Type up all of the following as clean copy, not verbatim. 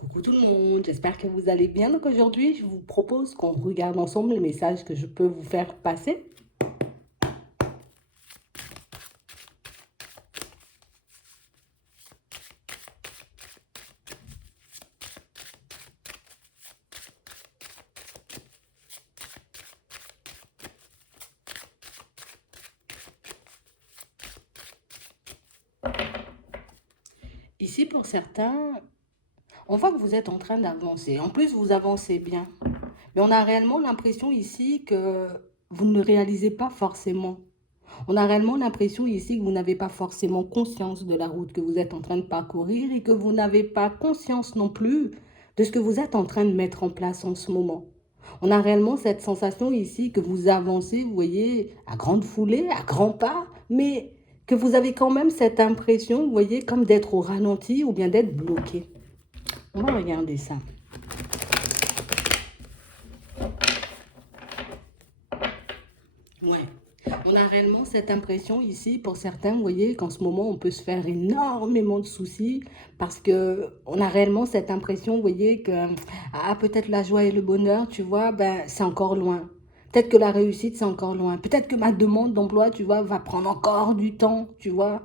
Coucou tout le monde, j'espère que vous allez bien. Donc aujourd'hui, je vous propose qu'on regarde ensemble les messages que je peux vous faire passer. Ici, pour certains, on voit que vous êtes en train d'avancer. En plus, vous avancez bien. Mais on a réellement l'impression ici que vous ne le réalisez pas forcément. On a réellement l'impression ici que vous n'avez pas forcément conscience de la route que vous êtes en train de parcourir et que vous n'avez pas conscience non plus de ce que vous êtes en train de mettre en place en ce moment. On a réellement cette sensation ici que vous avancez, vous voyez, à grande foulée, à grands pas, mais que vous avez quand même cette impression, vous voyez, comme d'être au ralenti ou bien d'être bloqué. On va regarder ça. Ouais. On a réellement cette impression ici, pour certains, vous voyez, qu'en ce moment, on peut se faire énormément de soucis parce que on a réellement cette impression, vous voyez, que peut-être la joie et le bonheur, tu vois, ben, c'est encore loin. Peut-être que la réussite, c'est encore loin. Peut-être que ma demande d'emploi, tu vois, va prendre encore du temps, tu vois.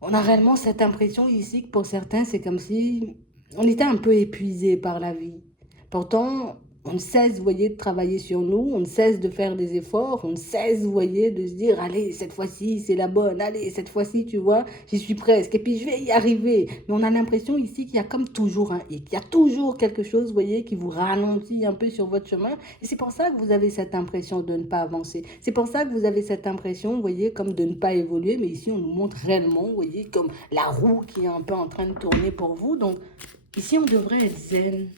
On a réellement cette impression ici que pour certains, c'est comme si on était un peu épuisé par la vie. Pourtant, on ne cesse, vous voyez, de travailler sur nous, on ne cesse de faire des efforts, on ne cesse, vous voyez, de se dire, allez, cette fois-ci, c'est la bonne, allez, cette fois-ci, tu vois, j'y suis presque, et puis je vais y arriver. Mais on a l'impression ici qu'il y a comme toujours un hic, il y a toujours quelque chose, vous voyez, qui vous ralentit un peu sur votre chemin, et c'est pour ça que vous avez cette impression de ne pas avancer. C'est pour ça que vous avez cette impression, vous voyez, comme de ne pas évoluer, mais ici, on nous montre réellement, vous voyez, comme la roue qui est un peu en train de tourner pour vous. Donc, ici, on devrait être zen.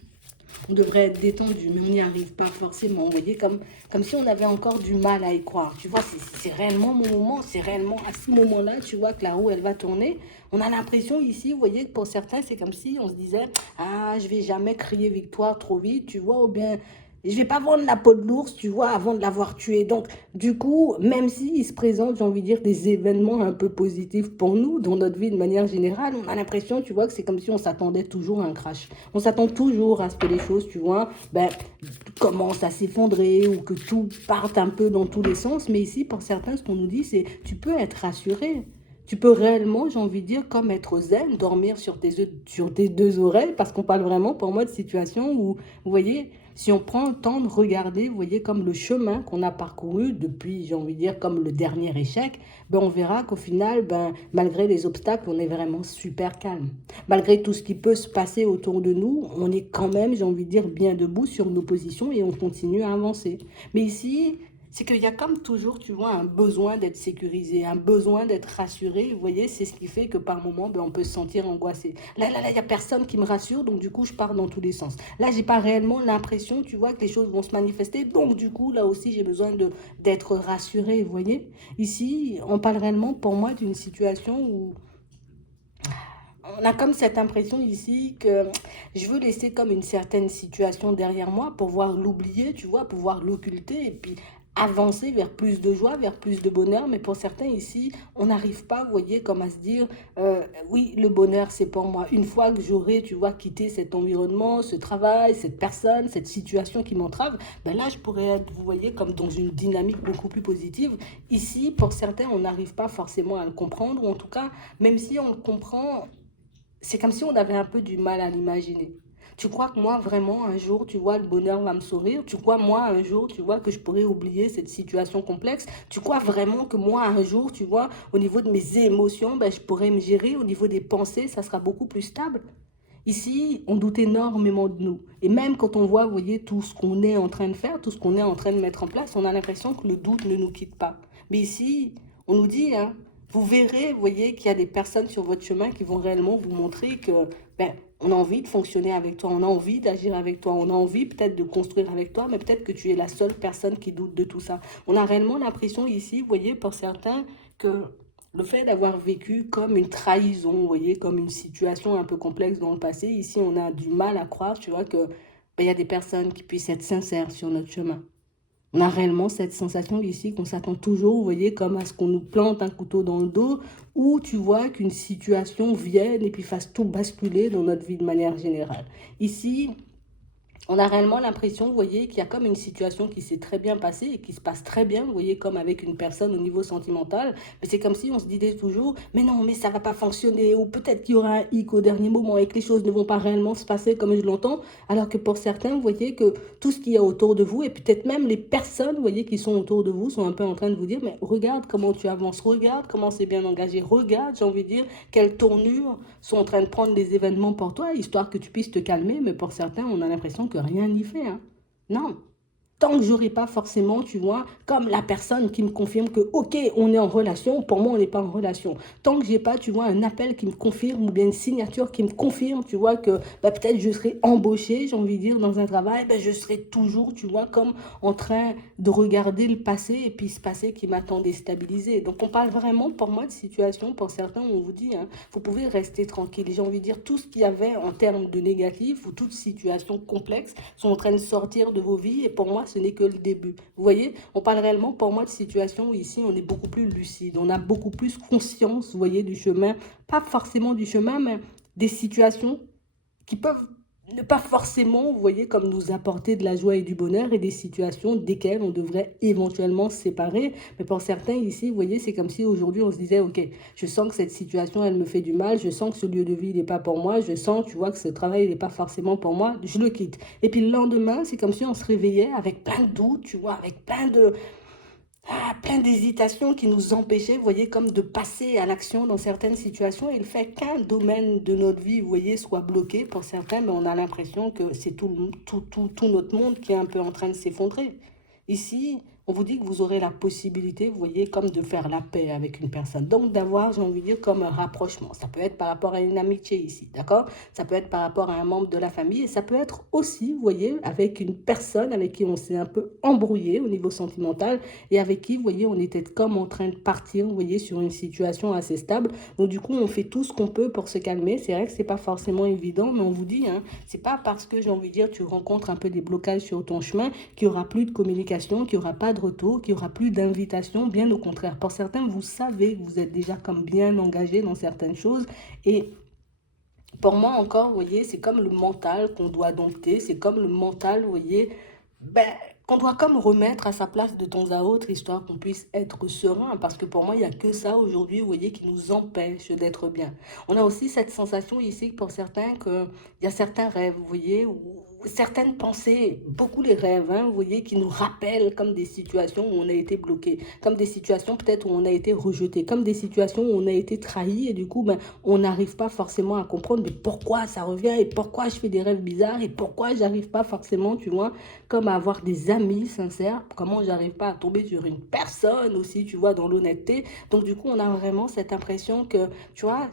On devrait être détendu, mais on n'y arrive pas forcément. Vous voyez, comme si on avait encore du mal à y croire. Tu vois, c'est réellement mon moment, c'est réellement à ce moment-là, tu vois, que la roue, elle va tourner. On a l'impression ici, vous voyez, que pour certains, c'est comme si on se disait, ah, je vais jamais crier victoire trop vite, tu vois, ou bien, je vais pas vendre la peau de l'ours, tu vois, avant de l'avoir tué. Donc, du coup, même s'il se présente, j'ai envie de dire, des événements un peu positifs pour nous, dans notre vie de manière générale, on a l'impression, tu vois, que c'est comme si on s'attendait toujours à un crash. On s'attend toujours à ce que les choses, tu vois, ben, commencent à s'effondrer ou que tout parte un peu dans tous les sens. Mais ici, pour certains, ce qu'on nous dit, c'est tu peux être rassuré. Tu peux réellement, j'ai envie de dire, comme être zen, dormir sur tes deux oreilles, parce qu'on parle vraiment pour moi de situation où, vous voyez, si on prend le temps de regarder, vous voyez, comme le chemin qu'on a parcouru depuis, j'ai envie de dire, comme le dernier échec, ben, on verra qu'au final, ben, malgré les obstacles, on est vraiment super calme. Malgré tout ce qui peut se passer autour de nous, on est quand même, j'ai envie de dire, bien debout sur nos positions et on continue à avancer. Mais ici, c'est qu'il y a comme toujours, tu vois, un besoin d'être sécurisé, un besoin d'être rassuré. Vous voyez, c'est ce qui fait que par moments, ben, on peut se sentir angoissé. Là, il n'y a personne qui me rassure, donc du coup, je pars dans tous les sens. Là, j'ai pas réellement l'impression, tu vois, que les choses vont se manifester. Donc du coup, là aussi, j'ai besoin d'être rassuré, vous voyez. Ici, on parle réellement pour moi d'une situation où on a comme cette impression ici que je veux laisser comme une certaine situation derrière moi, pouvoir l'oublier, tu vois, pouvoir l'occulter et puis avancer vers plus de joie, vers plus de bonheur. Mais pour certains ici, on n'arrive pas, vous voyez, comme à se dire, oui, le bonheur, c'est pour moi. Une fois que j'aurai, tu vois, quitté cet environnement, ce travail, cette personne, cette situation qui m'entrave, ben là, je pourrais être, vous voyez, comme dans une dynamique beaucoup plus positive. Ici, pour certains, on n'arrive pas forcément à le comprendre, ou en tout cas, même si on le comprend, c'est comme si on avait un peu du mal à l'imaginer. Tu crois que moi, vraiment, un jour, tu vois, le bonheur va me sourire? Tu crois, moi, un jour, tu vois, que je pourrais oublier cette situation complexe? Tu crois vraiment que moi, un jour, tu vois, au niveau de mes émotions, ben, je pourrais me gérer? Au niveau des pensées, ça sera beaucoup plus stable? Ici, on doute énormément de nous. Et même quand on voit, vous voyez, tout ce qu'on est en train de faire, tout ce qu'on est en train de mettre en place, on a l'impression que le doute ne nous quitte pas. Mais ici, on nous dit, hein, vous verrez, vous voyez, qu'il y a des personnes sur votre chemin qui vont réellement vous montrer que, ben, on a envie de fonctionner avec toi, on a envie d'agir avec toi, on a envie peut-être de construire avec toi, mais peut-être que tu es la seule personne qui doute de tout ça. On a réellement l'impression ici, vous voyez, pour certains, que le fait d'avoir vécu comme une trahison, vous voyez, comme une situation un peu complexe dans le passé, ici on a du mal à croire, tu vois, que ben, y a des personnes qui puissent être sincères sur notre chemin. On a réellement cette sensation ici qu'on s'attend toujours, vous voyez, comme à ce qu'on nous plante un couteau dans le dos, ou tu vois qu'une situation vienne et puis fasse tout basculer dans notre vie de manière générale. Ici, on a réellement l'impression, vous voyez, qu'il y a comme une situation qui s'est très bien passée et qui se passe très bien, vous voyez, comme avec une personne au niveau sentimental. Mais c'est comme si on se disait toujours, mais non, mais ça va pas fonctionner, ou peut-être qu'il y aura un hic au dernier moment et que les choses ne vont pas réellement se passer comme je l'entends. Alors que pour certains, vous voyez que tout ce qu'il y a autour de vous, et peut-être même les personnes, vous voyez, qui sont autour de vous, sont un peu en train de vous dire, mais regarde comment tu avances, regarde comment c'est bien engagé, regarde, j'ai envie de dire, quelle tournure sont en train de prendre les événements pour toi, histoire que tu puisses te calmer. Mais pour certains, on a l'impression que rien n'y fait. Hein. Non, tant que j'aurai pas forcément, tu vois, comme la personne qui me confirme que, ok, on est en relation, pour moi, on n'est pas en relation. Tant que j'ai pas, tu vois, un appel qui me confirme ou bien une signature qui me confirme, tu vois, que bah, peut-être je serai embauché, j'ai envie de dire, dans un travail, bah, je serai toujours, tu vois, comme en train de regarder le passé et puis ce passé qui m'attend déstabilisé. Donc, on parle vraiment, pour moi, de situation, pour certains, on vous dit, hein, vous pouvez rester tranquille. J'ai envie de dire, tout ce qu'il y avait en termes de négatif ou toute situation complexe sont en train de sortir de vos vies et pour moi, ce n'est que le début. Vous voyez, on parle réellement pour moi de situation où ici, on est beaucoup plus lucide, on a beaucoup plus conscience, vous voyez, du chemin, pas forcément du chemin, mais des situations qui peuvent ne pas forcément, vous voyez, comme nous apporter de la joie et du bonheur et des situations desquelles on devrait éventuellement se séparer. Mais pour certains ici, vous voyez, c'est comme si aujourd'hui on se disait, ok, je sens que cette situation, elle me fait du mal, je sens que ce lieu de vie n'est pas pour moi, je sens, tu vois, que ce travail n'est pas forcément pour moi, je le quitte. Et puis le lendemain, c'est comme si on se réveillait avec plein de doutes, tu vois, avec plein d'hésitations qui nous empêchaient, vous voyez, comme de passer à l'action dans certaines situations. Et le fait qu'un domaine de notre vie, vous voyez, soit bloqué pour certains, mais on a l'impression que c'est tout notre monde qui est un peu en train de s'effondrer. Ici, on vous dit que vous aurez la possibilité, vous voyez, comme de faire la paix avec une personne. Donc d'avoir, j'ai envie de dire, comme un rapprochement. Ça peut être par rapport à une amitié ici, d'accord? Ça peut être par rapport à un membre de la famille et ça peut être aussi, vous voyez, avec une personne avec qui on s'est un peu embrouillé au niveau sentimental et avec qui, vous voyez, on était comme en train de partir, vous voyez, sur une situation assez stable. Donc du coup, on fait tout ce qu'on peut pour se calmer. C'est vrai que c'est pas forcément évident, mais on vous dit, hein, c'est pas parce que, j'ai envie de dire, tu rencontres un peu des blocages sur ton chemin qu'il n'y aura plus de communication, qu'il n'y aura pas de retour, qu'il n'y aura plus d'invitation. Bien au contraire. Pour certains, vous savez que vous êtes déjà comme bien engagé dans certaines choses et pour moi encore, vous voyez, c'est comme le mental qu'on doit dompter, c'est comme le mental, vous voyez, ben, qu'on doit comme remettre à sa place de temps à autre, histoire qu'on puisse être serein. Parce que pour moi, il n'y a que ça aujourd'hui, vous voyez, qui nous empêche d'être bien. On a aussi cette sensation ici, pour certains, qu'il y a certains rêves, vous voyez, ou certaines pensées, beaucoup les rêves, hein, vous voyez, qui nous rappellent comme des situations où on a été bloqué, comme des situations peut-être où on a été rejeté, comme des situations où on a été trahi et du coup, ben, on n'arrive pas forcément à comprendre mais pourquoi ça revient et pourquoi je fais des rêves bizarres et pourquoi j'arrive pas forcément, tu vois, comme à avoir des amis sincères, comment j'arrive pas à tomber sur une personne aussi, tu vois, dans l'honnêteté. Donc du coup, on a vraiment cette impression que, tu vois,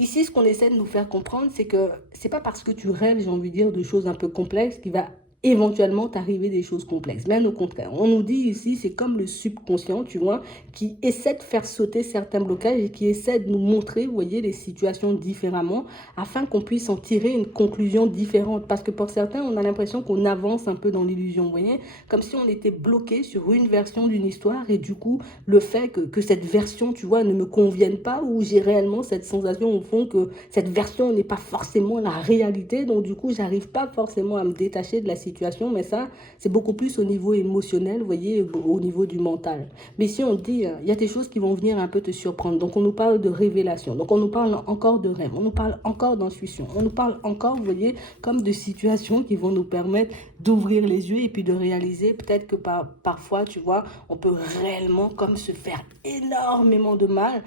ici, ce qu'on essaie de nous faire comprendre, c'est que c'est pas parce que tu rêves, j'ai envie de dire, de choses un peu complexes qu'il va éventuellement t'arriver des choses complexes. Bien au contraire, on nous dit ici, c'est comme le subconscient, tu vois, qui essaie de faire sauter certains blocages et qui essaie de nous montrer, vous voyez, les situations différemment afin qu'on puisse en tirer une conclusion différente. Parce que pour certains, on a l'impression qu'on avance un peu dans l'illusion, vous voyez, comme si on était bloqué sur une version d'une histoire et du coup, le fait que cette version, tu vois, ne me convienne pas ou j'ai réellement cette sensation au fond que cette version n'est pas forcément la réalité. Donc du coup, j'arrive pas forcément à me détacher de la situation, mais ça, c'est beaucoup plus au niveau émotionnel, vous voyez, au niveau du mental. Mais si on dit, il y a des choses qui vont venir un peu te surprendre. Donc on nous parle de révélation, donc on nous parle encore de rêve, on nous parle encore d'intuition, on nous parle encore, vous voyez, comme de situations qui vont nous permettre d'ouvrir les yeux et puis de réaliser peut-être que parfois, tu vois, on peut réellement comme se faire énormément de mal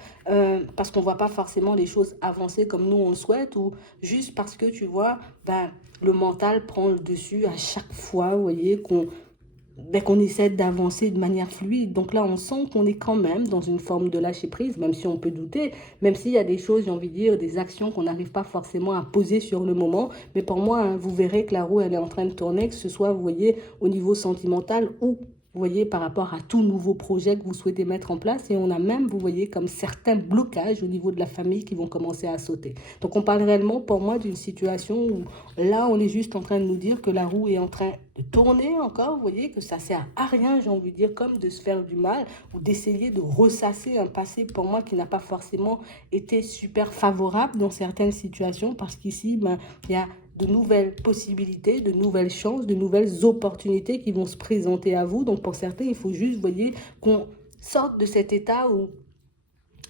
parce qu'on ne voit pas forcément les choses avancer comme nous on le souhaite ou juste parce que tu vois, ben, le mental prend le dessus à chaque fois, vous voyez, qu'on essaie d'avancer de manière fluide. Donc là, on sent qu'on est quand même dans une forme de lâcher prise, même si on peut douter, même s'il y a des choses, j'ai envie de dire, des actions qu'on n'arrive pas forcément à poser sur le moment. Mais pour moi, hein, vous verrez que la roue, elle est en train de tourner, que ce soit, vous voyez, au niveau sentimental ou vous voyez, par rapport à tout nouveau projet que vous souhaitez mettre en place. Et on a même, vous voyez, comme certains blocages au niveau de la famille qui vont commencer à sauter. Donc, on parle réellement, pour moi, d'une situation où là, on est juste en train de nous dire que la roue est en train de tourner encore. Vous voyez, que ça sert à rien, j'ai envie de dire, comme de se faire du mal ou d'essayer de ressasser un passé, pour moi, qui n'a pas forcément été super favorable dans certaines situations. Parce qu'ici, ben, il y a de nouvelles possibilités, de nouvelles chances, de nouvelles opportunités qui vont se présenter à vous. Donc pour certains, il faut juste, vous voyez, qu'on sorte de cet état où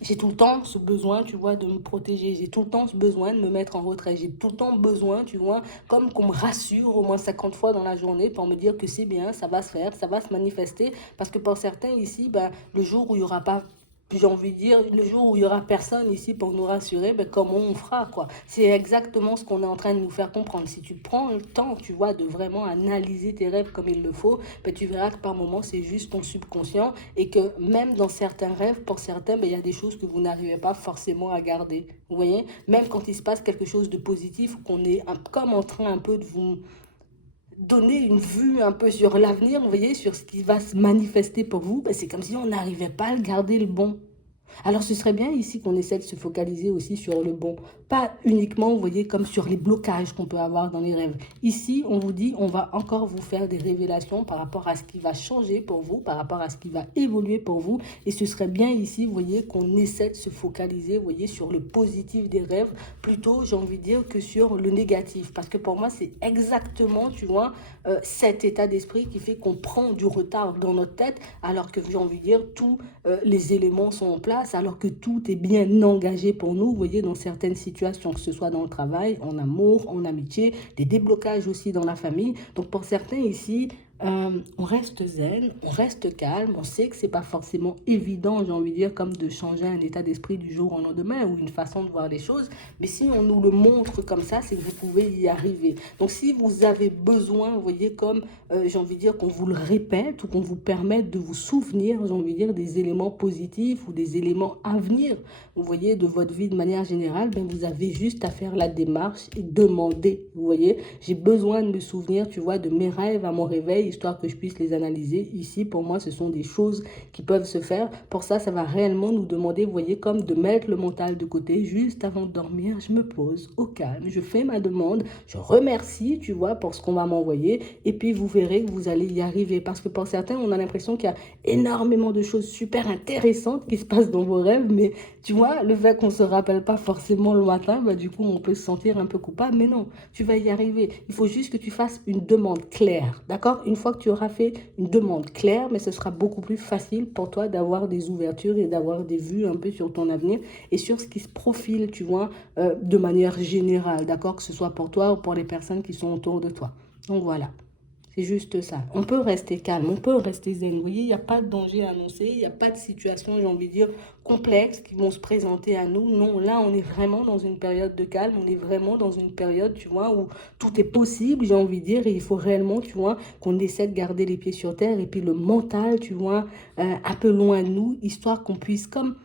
j'ai tout le temps ce besoin, tu vois, de me protéger. J'ai tout le temps ce besoin de me mettre en retrait. J'ai tout le temps besoin, tu vois, comme qu'on me rassure au moins 50 fois dans la journée pour me dire que c'est bien, ça va se faire, ça va se manifester. Parce que pour certains ici, ben, le jour où il n'y aura pas, j'ai envie de dire, le jour où il n'y aura personne ici pour nous rassurer, ben, comment on fera, quoi. C'est exactement ce qu'on est en train de nous faire comprendre. Si tu prends le temps, tu vois, de vraiment analyser tes rêves comme il le faut, ben, tu verras que par moments, c'est juste ton subconscient et que même dans certains rêves, pour certains, ben, il y a des choses que vous n'arrivez pas forcément à garder. Vous voyez, même quand il se passe quelque chose de positif, qu'on est comme en train un peu de vous donner une vue un peu sur l'avenir, vous voyez, sur ce qui va se manifester pour vous, ben, c'est comme si on n'arrivait pas à le garder le bon. Alors, ce serait bien ici qu'on essaie de se focaliser aussi sur le bon. Pas uniquement, vous voyez, comme sur les blocages qu'on peut avoir dans les rêves. Ici, on vous dit, on va encore vous faire des révélations par rapport à ce qui va changer pour vous, par rapport à ce qui va évoluer pour vous. Et ce serait bien ici, vous voyez, qu'on essaie de se focaliser, vous voyez, sur le positif des rêves, plutôt, j'ai envie de dire, que sur le négatif. Parce que pour moi, c'est exactement, tu vois, cet état d'esprit qui fait qu'on prend du retard dans notre tête, alors que j'ai envie de dire, tous les éléments sont en place, alors que tout est bien engagé pour nous, vous voyez, dans certaines situations, que ce soit dans le travail, en amour, en amitié, des déblocages aussi dans la famille. Donc pour certains ici, on reste zen, on reste calme, on sait que c'est pas forcément évident, j'ai envie de dire, comme de changer un état d'esprit du jour au lendemain ou une façon de voir les choses, mais si on nous le montre comme ça, c'est que vous pouvez y arriver. Donc si vous avez besoin, vous voyez, comme j'ai envie de dire, qu'on vous le répète ou qu'on vous permette de vous souvenir, j'ai envie de dire, des éléments positifs ou des éléments à venir, vous voyez, de votre vie de manière générale, ben vous avez juste à faire la démarche et demander, vous voyez. J'ai besoin de me souvenir, tu vois, de mes rêves à mon réveil, histoire que je puisse les analyser. Ici, pour moi, ce sont des choses qui peuvent se faire. Pour ça, ça va réellement nous demander, vous voyez, comme de mettre le mental de côté. Juste avant de dormir, je me pose au calme, je fais ma demande, je remercie, tu vois, pour ce qu'on va m'envoyer. Et puis, vous verrez que vous allez y arriver. Parce que pour certains, on a l'impression qu'il y a énormément de choses super intéressantes qui se passent dans vos rêves. Mais tu vois, le fait qu'on ne se rappelle pas forcément le matin, bah, du coup, on peut se sentir un peu coupable. Mais non, tu vas y arriver. Il faut juste que tu fasses une demande claire. D'accord? Une fois que tu auras fait une demande claire, mais ce sera beaucoup plus facile pour toi d'avoir des ouvertures et d'avoir des vues un peu sur ton avenir et sur ce qui se profile, tu vois, de manière générale. D'accord? Que ce soit pour toi ou pour les personnes qui sont autour de toi. Donc voilà. C'est juste ça. On peut rester calme, on peut rester zen. Vous voyez, il n'y a pas de danger annoncé, il n'y a pas de situation, j'ai envie de dire, complexe qui vont se présenter à nous. Non, là, on est vraiment dans une période de calme, on est vraiment dans une période, tu vois, où tout est possible, j'ai envie de dire, et il faut réellement, tu vois, qu'on essaie de garder les pieds sur terre et puis le mental, tu vois, un peu loin de nous, histoire qu'on puisse comme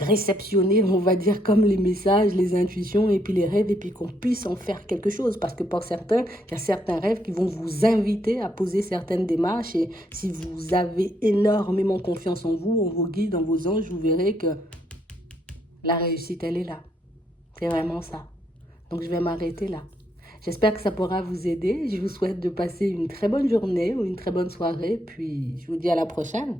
réceptionner, on va dire, comme les messages, les intuitions et puis les rêves, et puis qu'on puisse en faire quelque chose. Parce que pour certains, il y a certains rêves qui vont vous inviter à poser certaines démarches. Et si vous avez énormément confiance en vous, en vos guides, en vos anges, vous verrez que la réussite, elle est là. C'est vraiment ça. Donc, je vais m'arrêter là. J'espère que ça pourra vous aider. Je vous souhaite de passer une très bonne journée ou une très bonne soirée. Puis, je vous dis à la prochaine.